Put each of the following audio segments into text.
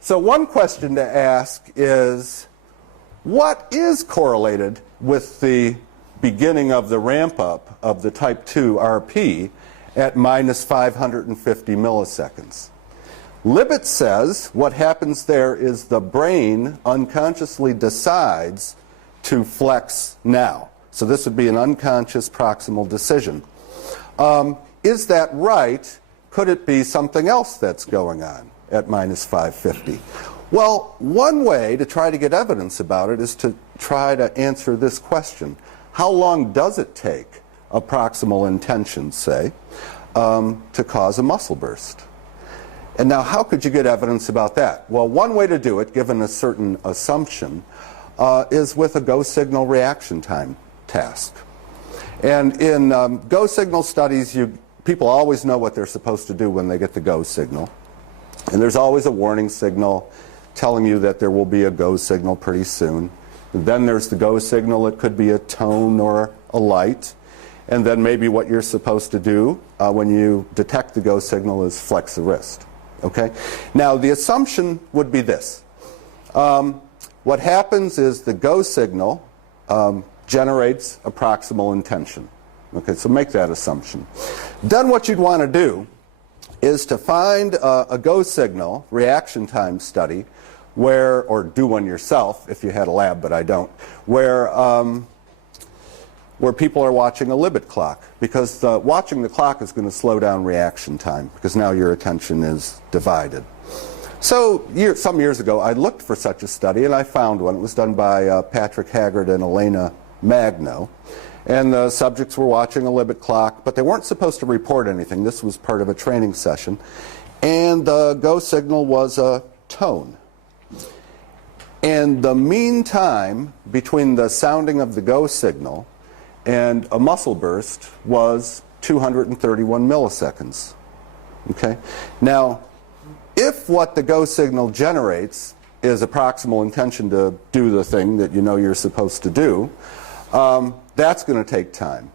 So one question to ask is, what is correlated with the beginning of the ramp-up of the type 2 RP at minus 550 milliseconds? Libet says what happens there is the brain unconsciously decides to flex now. So this would be an unconscious proximal decision. Is that right? Could it be something else that's going on at minus 550? Well, one way to try to get evidence about it is to try to answer this question. How long does it take a proximal intention, say, to cause a muscle burst? And now, how could you get evidence about that? Well, one way to do it, given a certain assumption, is with a go signal reaction time task. And in go signal studies, people always know what they're supposed to do when they get the go signal. And there's always a warning signal telling you that there will be a go signal pretty soon. And then there's the go signal. It could be a tone or a light. And then maybe what you're supposed to do when you detect the go signal is flex the wrist. Okay? Now, the assumption would be this. What happens is the go signal generates a proximal intention. Okay, so make that assumption. Then what you'd want to do is to find a go signal reaction time study where, or do one yourself if you had a lab, but I don't, where people are watching a Libet clock, because watching the clock is going to slow down reaction time, because now your attention is divided. So some years ago, I looked for such a study, and I found one. It was done by Patrick Haggard and Elena Magno. And the subjects were watching a Libet clock, but they weren't supposed to report anything. This was part of a training session. And the go signal was a tone. And the mean time between the sounding of the go signal and a muscle burst was 231 milliseconds. Okay? Now, if what the go signal generates is a proximal intention to do the thing that you know you're supposed to do, that's going to take time.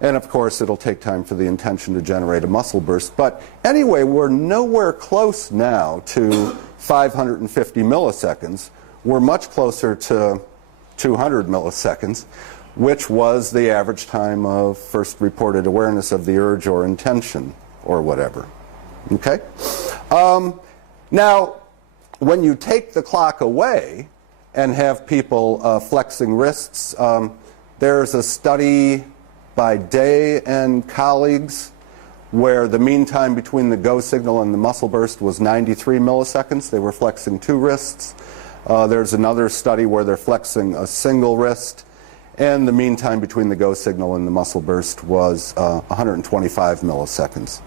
And of course, it'll take time for the intention to generate a muscle burst. But anyway, we're nowhere close now to 550 milliseconds. We're much closer to 200 milliseconds, which was the average time of first reported awareness of the urge or intention or whatever. Okay? Now, when you take the clock away and have people flexing wrists, there's a study by Day and colleagues where the mean time between the go signal and the muscle burst was 93 milliseconds. They were flexing 2 wrists. There's another study where they're flexing a single wrist, and the mean time between the go signal and the muscle burst was 125 milliseconds.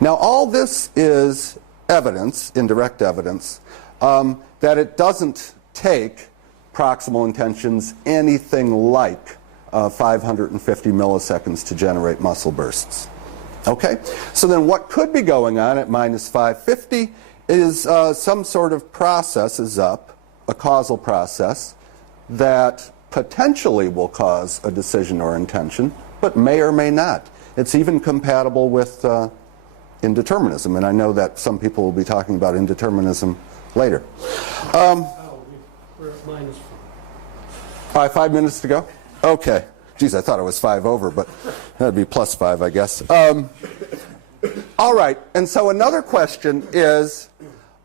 Now, all this is evidence, indirect evidence, that it doesn't take proximal intentions anything like 550 milliseconds to generate muscle bursts. Okay? So then what could be going on at minus 550 is some sort of process is up, a causal process, that potentially will cause a decision or intention, but may or may not. It's even compatible with indeterminism, and I know that some people will be talking about indeterminism later. We're at minus 5. 5 minutes to go? Okay. Geez, I thought it was 5 over, but that'd be plus 5, I guess. All right, and so another question is,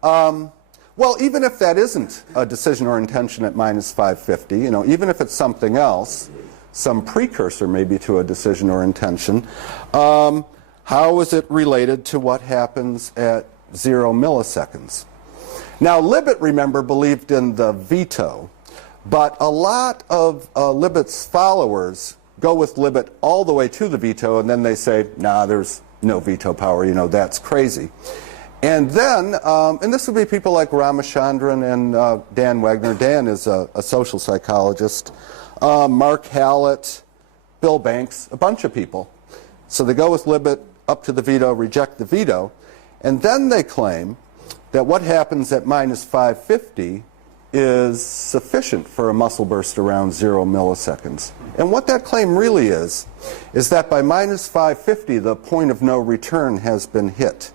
well, even if that isn't a decision or intention at minus 550, even if it's something else, some precursor maybe to a decision or intention, how is it related to what happens at 0 milliseconds? Now, Libet, remember, believed in the veto, but a lot of Libet's followers go with Libet all the way to the veto, and then they say, nah, there's no veto power, that's crazy. And then, and this would be people like Ramachandran and Dan Wagner. Dan is a social psychologist. Mark Hallett, Bill Banks, a bunch of people. So they go with Libet up to the veto, reject the veto, and then they claim that what happens at minus 550 is sufficient for a muscle burst around 0 milliseconds. And what that claim really is that by minus 550, the point of no return has been hit.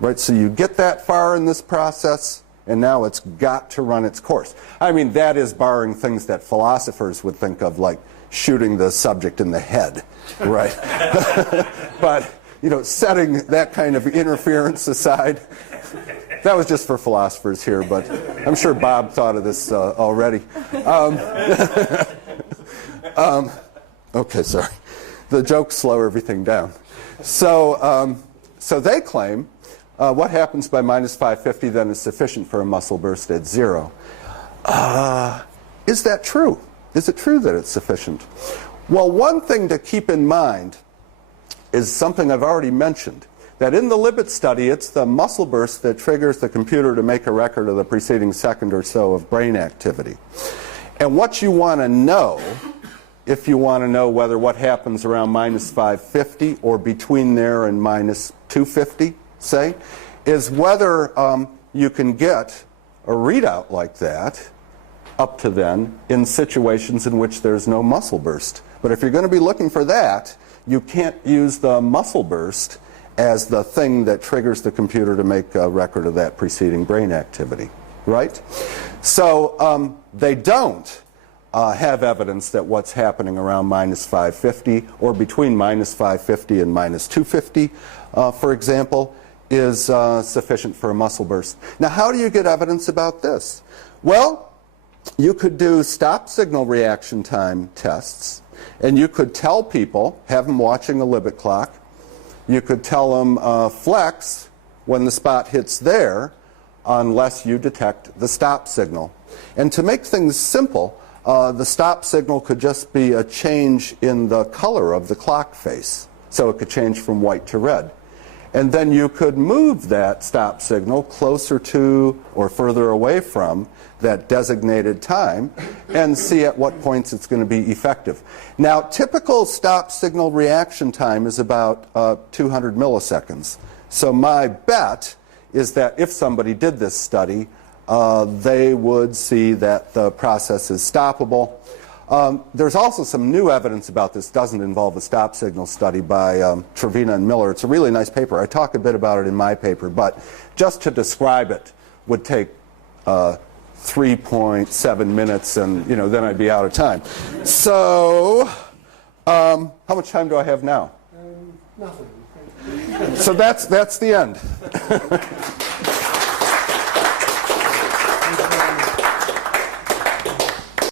right? So you get that far in this process, and now it's got to run its course. I mean, that is barring things that philosophers would think of, like shooting the subject in the head, right? But, you know, setting that kind of interference aside, that was just for philosophers here, but I'm sure Bob thought of this already. Okay, sorry. The jokes slow everything down. So they claim what happens by minus 550 then is sufficient for a muscle burst at 0. Is that true? Is it true that it's sufficient? Well, one thing to keep in mind is something I've already mentioned, that in the Libet study, it's the muscle burst that triggers the computer to make a record of the preceding second or so of brain activity. And what you want to know, if you want to know whether what happens around minus 550 or between there and minus 250, say, is whether you can get a readout like that up to then in situations in which there's no muscle burst. But if you're going to be looking for that, you can't use the muscle burst as the thing that triggers the computer to make a record of that preceding brain activity, right? So they don't have evidence that what's happening around minus 550 or between minus 550 and minus 250, for example, is sufficient for a muscle burst. Now, how do you get evidence about this? Well, you could do stop signal reaction time tests, and you could tell people, have them watching a Libet clock, you could tell them flex when the spot hits there unless you detect the stop signal. And to make things simple, the stop signal could just be a change in the color of the clock face. So it could change from white to red. And then you could move that stop signal closer to or further away from that designated time and see at what points it's going to be effective. Now, typical stop signal reaction time is about 200 milliseconds. So my bet is that if somebody did this study, they would see that the process is stoppable. There's also some new evidence about this. Doesn't involve a stop signal study by Trevina and Miller. It's a really nice paper. I talk a bit about it in my paper, but just to describe it would take 3.7 minutes, and then I'd be out of time. So, how much time do I have now? Nothing. So that's the end.